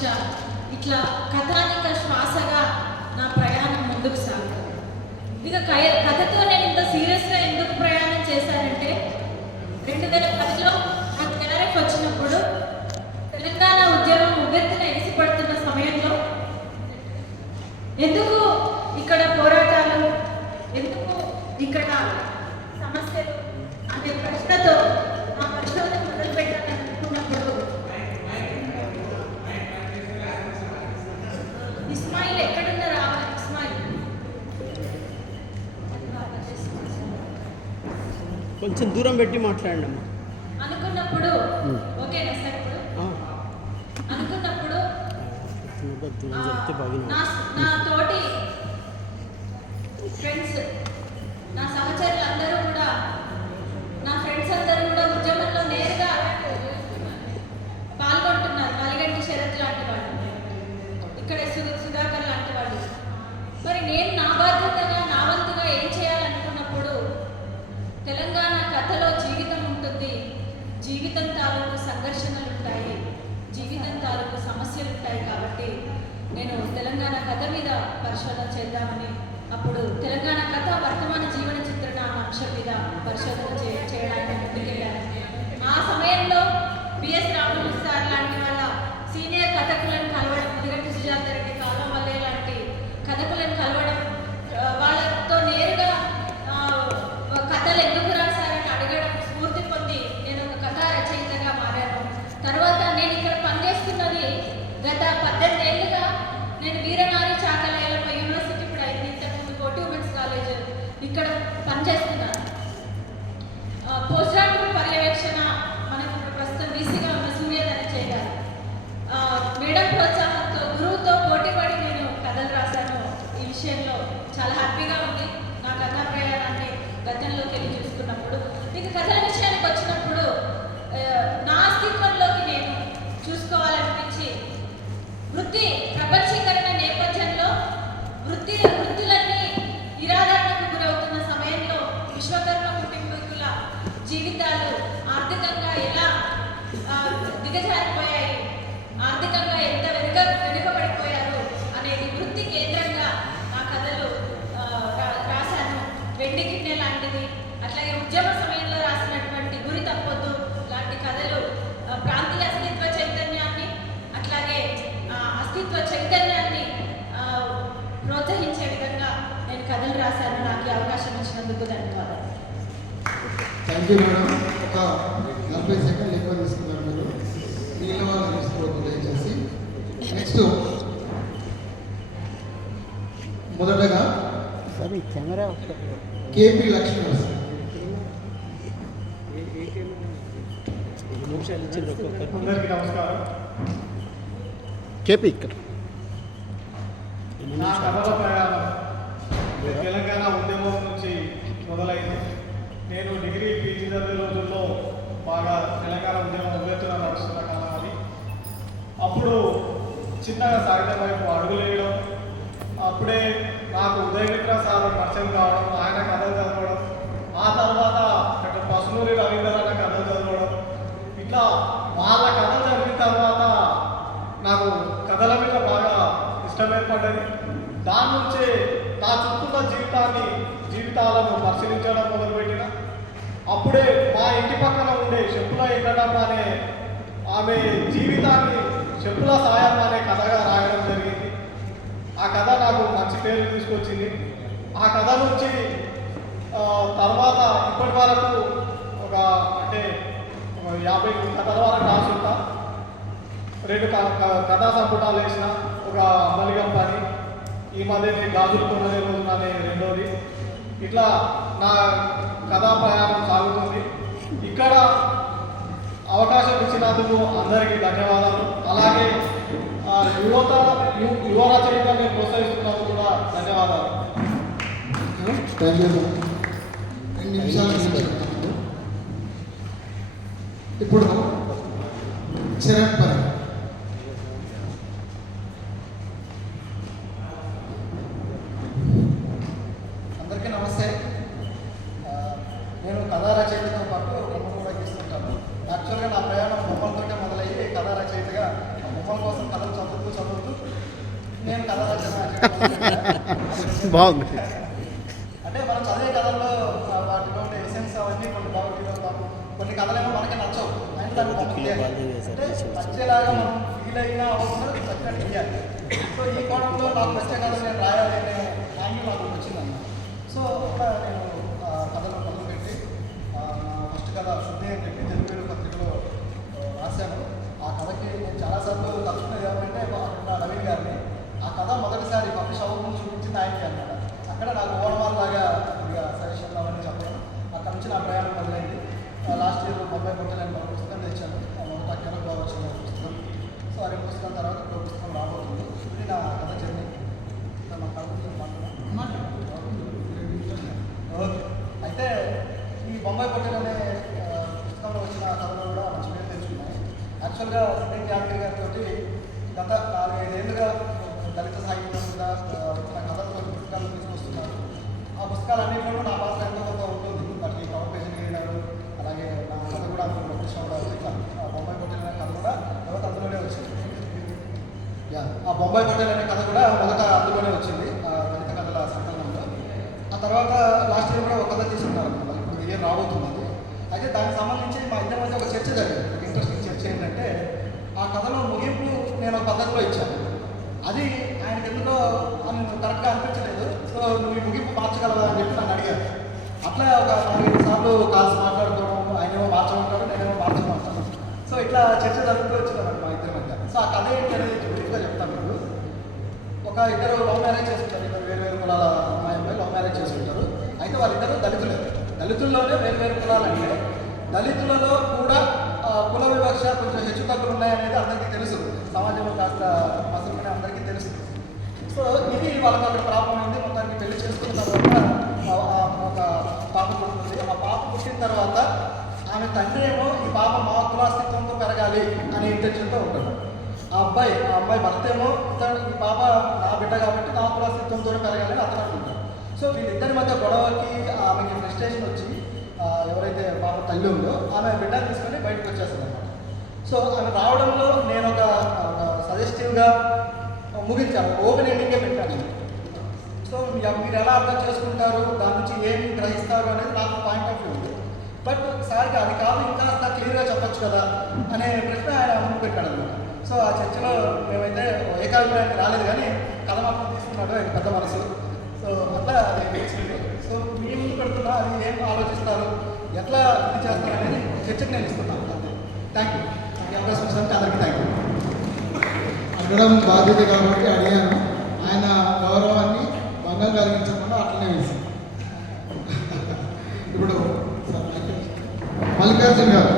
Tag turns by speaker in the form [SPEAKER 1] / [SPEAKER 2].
[SPEAKER 1] విమర్శ ఇట్లా కథానిక శ్వాసగా నా ప్రయాణం ముందుకు సాగుతుంది ఇక కయ కథతో నేను ఇంత సీరియస్గా ఎందుకు ప్రయాణం చేశానంటే రెండు వేల పదిలో నాకు వచ్చినప్పుడు తెలంగాణ ఉద్యమం ఉవ్వెత్తున ఎగిసిపడుతున్న సమయంలో ఎందుకు ఇక్కడ పోరాటాలు? ఎందుకు ఇక్కడ సమస్యలు? అనే ప్రశ్నతో
[SPEAKER 2] కొంచెం దూరం పెట్టి మాట్లాడండి అమ్మా.
[SPEAKER 1] అనుకున్నప్పుడు ఓకేనా సార్ ఇప్పుడు?
[SPEAKER 2] ఆ,
[SPEAKER 1] అనుకున్నప్పుడు
[SPEAKER 2] దూరం జరిగితే
[SPEAKER 1] నా తోటి ఫ్రెండ్స్ నా సహచరులు అందరూ కూడా నా ఫ్రెండ్స్ అందరూ కూడా ఉద్యమంలో నేరుగా పాల్గొంటున్నారు. మలిగంటి శరత్ లాంటి వాళ్ళు. ఇక్కడ సుధాకర్ లాంటి వాళ్ళు. మరి నేను నా బాధ్యతగా సమస్యలు ఉంటాయి కాబట్టి నేను తెలంగాణ కథ మీద పరిశోధన చేద్దామని అప్పుడు తెలంగాణ కథ వర్తమాన జీవన చిత్రణ అన్న అంశం మీద పరిశోధన చే చేయడానికి ముందుకెళ్ళాను. ఆ సమయంలో బిఎస్ రాములు సార్ లాంటి వాళ్ళ సీనియర్ కథకులను కలవడం ముదిగంటి సుజాత రెడ్డి కాలం వల్లే లాంటి కథకులను కలవడం వాళ్ళ కథల్లోకి వెళ్ళి చూసుకున్నప్పుడు మీకు కథల విషయానికి వచ్చినప్పుడు నా అస్తిత్వంలోకి నేను చూసుకోవాలనిపించి వృత్తి ప్రపంచీకరణ నేపథ్యంలో వృత్తి వృత్తులన్నీ నిరాదరణకు గురవుతున్న సమయంలో విశ్వకర్మ కుటుంబీకుల జీవితాలు ఆర్థికంగా ఎలా దిగజారిపోయాయి ఆర్థికంగా ఎంత
[SPEAKER 3] థ్యాంక్ యూ మేడం. ఒక నలభై సెకండ్లు ఎక్కువ తీసుకున్నారు మీరు. మిగిలిన వాళ్ళు తీసుకోవద్దు దయచేసి. నెక్స్ట్ మొదటగా కేపీ లక్ష్మణ్
[SPEAKER 4] అందరికీ నమస్కారం.
[SPEAKER 2] కేపీ ఇక్కడ.
[SPEAKER 4] నా కథల ప్రయాణం తెలంగాణ ఉద్యమం నుంచి మొదలైంది నేను డిగ్రీ రోజుల్లో బాగా తెలంగాణ ఉద్యమం ఉవ్వెత్తున నడుస్తున్న కాలం అది. అప్పుడు చిన్నగా సాగితం వైపు అడుగులేయడం అప్పుడే నాకు ఉదయమిత్ర సార్ పరిచయం కావడం ఆయన కథలు చదవడం ఆ తర్వాత అక్కడ పసునూరి రవీంద్ర కథలు చదవడం ఇట్లా వాళ్ళ కథలు చదివిన తర్వాత నాకు కథల మీద బాగా ఇష్టం ఏర్పడ్డది. దాని నుంచే నా చుట్టూ జీవితాన్ని జీవితాలను పరిశీలించడం మొదలు అప్పుడే మా ఇంటి పక్కన ఉండే చెప్పుల ఎండడం అనే ఆమె జీవితాన్ని చెప్పుల సాయం అనే కథగా రాయడం జరిగింది. ఆ కథ నాకు మంచి పేరు తీసుకొచ్చింది. ఆ కథ నుంచి తర్వాత ఇప్పటి వరకు ఒక అంటే యాభై కథల వరకు రాసుంటా. రెండు కథా సంపుటాలు వేసిన ఒక మలిగం పని ఈ మధ్య గాజులు కొనలే రోజు అనే రెండోది. ఇట్లా నా కథా ప్రయాణం సాగుతుంది. ఇక్కడ అవకాశం ఇచ్చినందుకు అందరికీ ధన్యవాదాలు. అలాగే ఆ, యువత యువ రచయితల్ని ప్రోత్సహిస్తున్నందుకు కూడా ధన్యవాదాలు.
[SPEAKER 3] ఇప్పుడు చరణ్ పని
[SPEAKER 5] నేను కథా రచయితతో పాటు బొమ్మలు కూడా గీస్తుంటాను. యాక్చువల్గా నా ప్రయాణం బొమ్మలతోటే మొదలయ్యి కథా రచయితగా బొమ్మల కోసం కథలు చదువుతూ చదువుతూ నేను కథా రచన
[SPEAKER 2] బాగుంది.
[SPEAKER 5] అంటే మనం చదివే కథల్లో వాటిలో ఉండే ఎసెన్స్ అవన్నీ కొన్ని బాగుంటుంది కొన్ని కథలేమో మనకి నచ్చవు. అంటే దాన్ని అంటే నచ్చేలాగా మనం ఫీల్ అయినా అవసరం చక్కగా ఇవ్వాలి సో ఈ కోణంలో నాకు నచ్చే కథ నేను రాయాలి అనే యాంగిల్ నాకు వచ్చిందన్నమాట. సో నేను ఫస్ట్ కథ యాక్చువల్గా సిద్ధం యాదగిరి గారితో గత నాలుగైదేళ్ళుగా దళిత సాహిత్యం మీద ఆ, పుస్తకాలు తీసుకొస్తున్నారు. ఆ పుస్తకాలన్నింటిలో నా పాత్ర ఎంతో కొంత ఉంటుంది. వాటికి కవర్ పేజీ గారు అలాగే నా కథ కూడా అందులో ఇట్లా ఆ బొంబాయి పొట్టెలు అనే కథ కూడా తర్వాత అందులోనే వచ్చింది. యా ఆ బొంబాయి పొట్టెలు అనే కథ కూడా మొదట అందులోనే వచ్చింది దళిత కథల సంకలనంలో. ఆ తర్వాత లాస్ట్ ఇయర్ కూడా ఒక కథ తీసుకున్నారు ఇప్పుడు ఇయర్ రాబోతున్నది. అయితే దానికి పద్ధతిలో ఇచ్చాను అది ఆయనకి ఎందుకో నన్ను కరెక్ట్గా అనిపించలేదు. సో నువ్వు ముగింపు మార్చగలవా? అని చెప్పి నన్ను అడిగారు. అట్లా ఒక నాలుగైదు సార్లు కాల్స్ మాట్లాడుకోవడం ఆయనేమో మార్చమంటాడు నేనేమో మార్చమంటాను సో ఇట్లా చర్చ జరుగుతూ వచ్చింది మా ఇద్దరి మధ్య. సో ఆ కథ ఏంటి అనేది బ్రీఫ్గా చెప్తాను మీకు. ఒక ఇద్దరు లవ్ మ్యారేజ్ చేసుకుంటారు. ఇద్దరు వేరు వేరు కులాల అమ్మాయి అమ్మాయి లవ్ మ్యారేజ్ చేసుకుంటారు. అయితే వాళ్ళిద్దరు దళితులే. దళితుల్లోనే వేరు వేరు కులాలు అంటే దళితులలో కూడా కుల వివక్ష కొంచెం హెచ్చు తగ్గులు ఉన్నాయనేది అందరికీ తెలుసు. సమాజంలో కాస్త మసలుకునే అందరికీ తెలుస్తుంది సో ఇది వాళ్ళకి అక్కడ ప్రాబ్లం ఉంది. మొత్తానికి పెళ్ళి చేసుకున్న తర్వాత ఒక పాప పుడుతుంది. ఆ పాప పుట్టిన తర్వాత ఆమె తండ్రి ఏమో ఈ పాప మా కులాస్తిత్వంతో పెరగాలి అనే ఇంటెన్షన్తో ఉంటాడు. ఆ అబ్బాయి ఆ అబ్బాయి భర్త ఏమో ఇతను ఈ పాప నా బిడ్డ కాబట్టి నా కులాస్తిత్వంతో పెరగాలి అని అతను అనుకుంటాడు. సో వీళ్ళిద్దరి మధ్య గొడవకి ఆమెకి ఫ్రస్ట్రేషన్ వచ్చి ఎవరైతే పాప తల్లి ఉందో ఆమె బిడ్డ తీసుకొని బయటకు వచ్చేస్తారు సో అవి రావడంలో నేను ఒక సజెస్టివ్గా ముగించాను. ఓపెన్ ఎండింగే పెట్టాను. సో మీరు ఎలా అర్థం చేసుకుంటారు దాని నుంచి ఏం గ్రహిస్తారు అనేది నాకు పాయింట్ ఆఫ్ వ్యూ ఉంది. బట్ సార్కి అది కాదు ఇంకా క్లియర్గా చెప్పొచ్చు కదా అనే ప్రశ్న ఆయన ముందు పెట్టాడు అనమాట. సో ఆ చర్చలో మేమైతే ఏకాభిప్రాయానికి రాలేదు కానీ కథ మాత్రం తీసుకున్నాడు ఆయన పెద్ద మనసు. సో అట్లా అది సో మీ ముందు పెడుతున్నా అది ఏం ఆలోచిస్తారు ఎట్లా ఇది చేస్తారు అనేది చర్చకు నేను ఇస్తున్నాను. అంతే థ్యాంక్ యూ ఈ అందరికీ థ్యాంక్ యూ
[SPEAKER 3] అడగడం బాధ్యత కాబట్టి అడిగాను. ఆయన గౌరవాన్ని భంగం కలిగించకుండా అట్లనే వేసి. ఇప్పుడు మల్లికార్జున్ గారు.